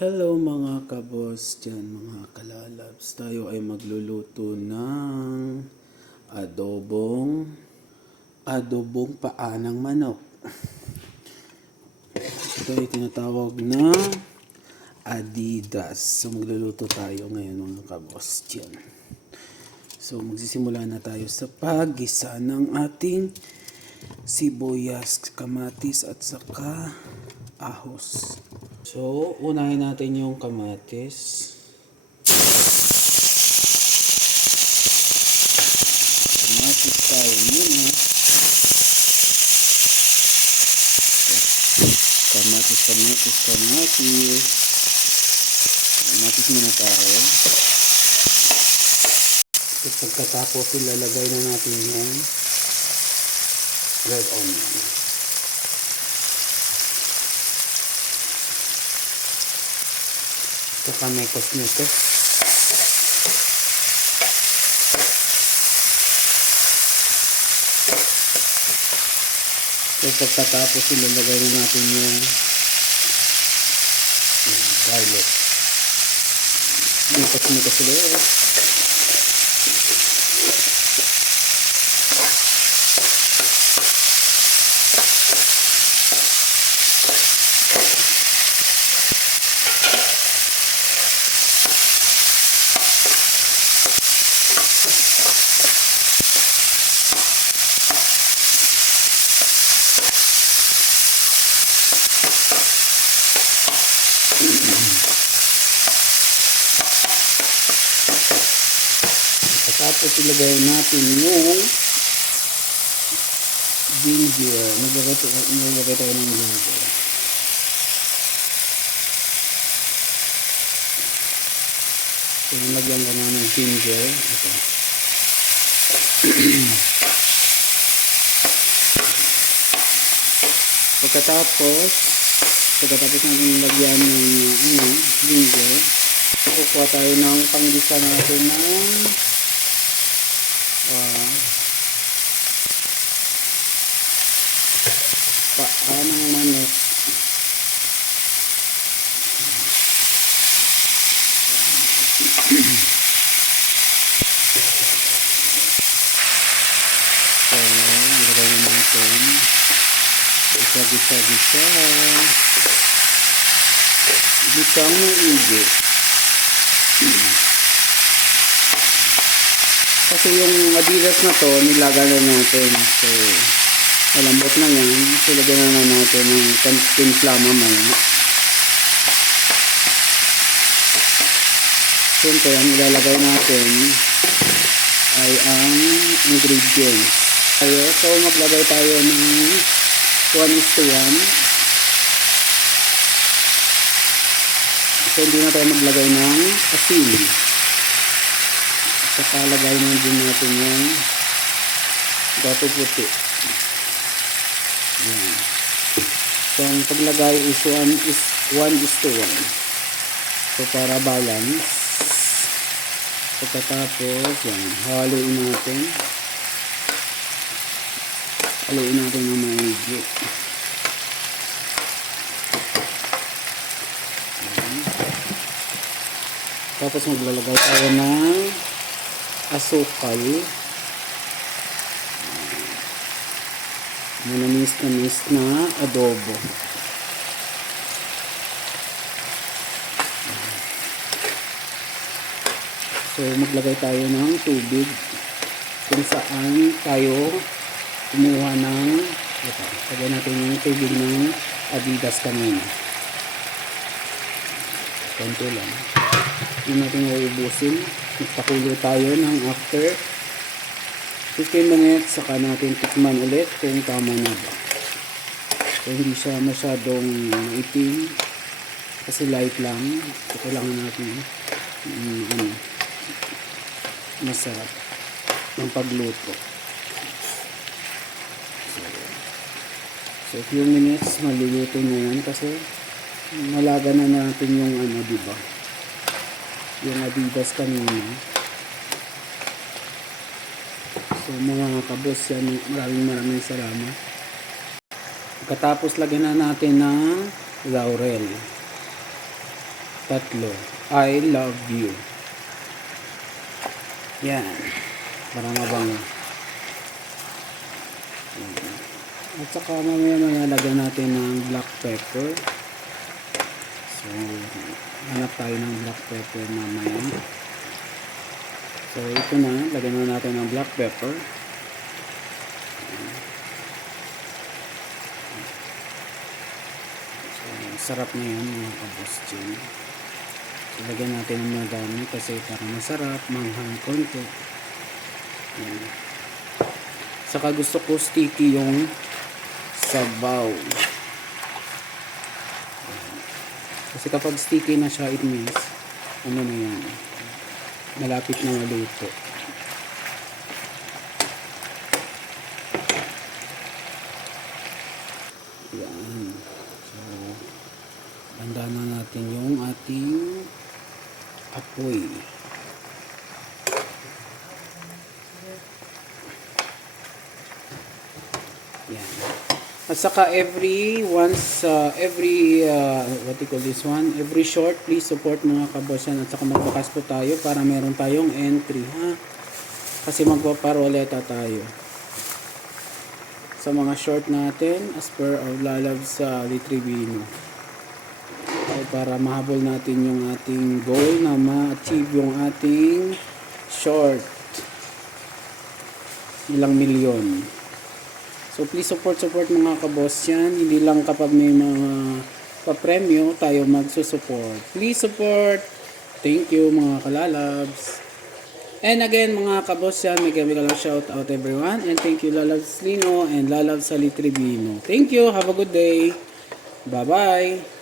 Hello mga kabos dyan, mga kalalabs. Tayo ay magluluto ng adobong adobong paa ng manok. Ito ay tinatawag na Adidas. So magluluto tayo ngayon mga kabos dyan. So magsisimula na tayo sa paggisa ng ating sibuyas, kamatis at saka ahos. So, unahin natin yung kamatis. Kamatis tayo muna. Kamatis, kamatis, kamatis. Kamatis muna tayo. At pagkatapos, ilalagay na natin yung red onion. Saka mekos-mekos. So pagkatapos ilalagay na natin yung yung garlic. Mekos-mekos ulit. Tapos ilagay natin yung ginger. Naglagay tayo ng ginger. So, nilagyan ko na ng ginger. Ito. Pagkatapos, pagkatapos natin nilagyan ng ano, ginger, kukuha tayo ng panggisa natin ng uh, paa ng manok. So, ilagay na natin. Isa, gisa, gisa. Gisang maigi. Kasi yung adidas na to, nilaga na natin. So, malambot na yan. So, lagyan na na natin ng timpla mamaya. Siyempre, ang ilalagay natin ay ang ingredients. Tayo, so, maglagay tayo ng 1 is to 1. So, hindi na tayo maglagay ng asin. Saka lagay na din natin yung gato puti. Yan. So, ang paglagay is 1 is 1 is to 1. So, para balance. Pagkatapos, yan, haluin natin. Haluin natin ng maigi. Tapos maglalagay tayo ng asukal. Manamis-namis na adobo. So maglagay tayo ng tubig kung saan tayo kumuha ng ito, lagay natin yung tubig ng adidas kanina. Konti lang. Hindi natin mauubusin. Magpakulo tayo ng after 15 minutes saka natin tikman ulit kung tama na ba. So, hindi siya masyadong maitim kasi light lang. So, kailangan natin um, ano, masarap ng pagluto. So few minutes maluluto na yan kasi malaga na natin yung ano, di ba? Yung Adidas kanina. So mga kabos yan, maraming maraming salamat. Pagkatapos lagyan na natin ng laurel. Tatlo. I love you. Yan. Para mabango. Yan. At saka mamaya maya lagyan natin ng black pepper. So, hanap tayo ng black pepper mamaya. So, ito na. Lagyan na natin ng black pepper. So, sarap na yan mga kabos. So, lagyan natin ng madami kasi para masarap, manghang konti. Yan. Saka gusto ko sticky yung sabaw. Kasi kapag sticky na siya, it means, ano na yan, malapit na maluto. Yan. So, handa na natin yung ating apoy. Yan. At saka every once uh, every uh, what do you call this one? Every short please support mga kabosan at saka magbakas po tayo para meron tayong entry ha. Kasi magpaparoleta tayo. Sa mga short natin as per our lalab sa Litribino. Ay, para mahabol natin yung ating goal na ma-achieve yung ating short. Ilang milyon. So please support support mga kaboss yan. Hindi lang kapag may mga pa-premyo tayo magsusupport. Please support. Thank you mga kalalabs. And again mga kaboss yan, may gamit lang shout out everyone. And thank you Lalabs Lino and Lalabs Salitribino. Thank you. Have a good day. Bye bye.